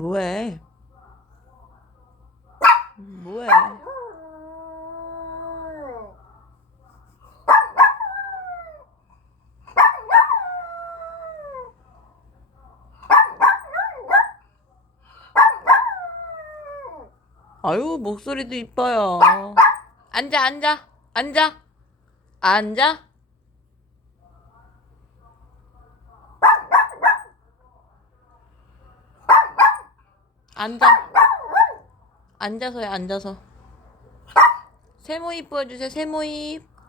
뭐해? 뭐해? 아유, 목소리도 이뻐요. 앉아, 앉아, 앉아, 앉아. 앉아. 앉아서요, 앉아서. 세모입 보여주세요, 세모입.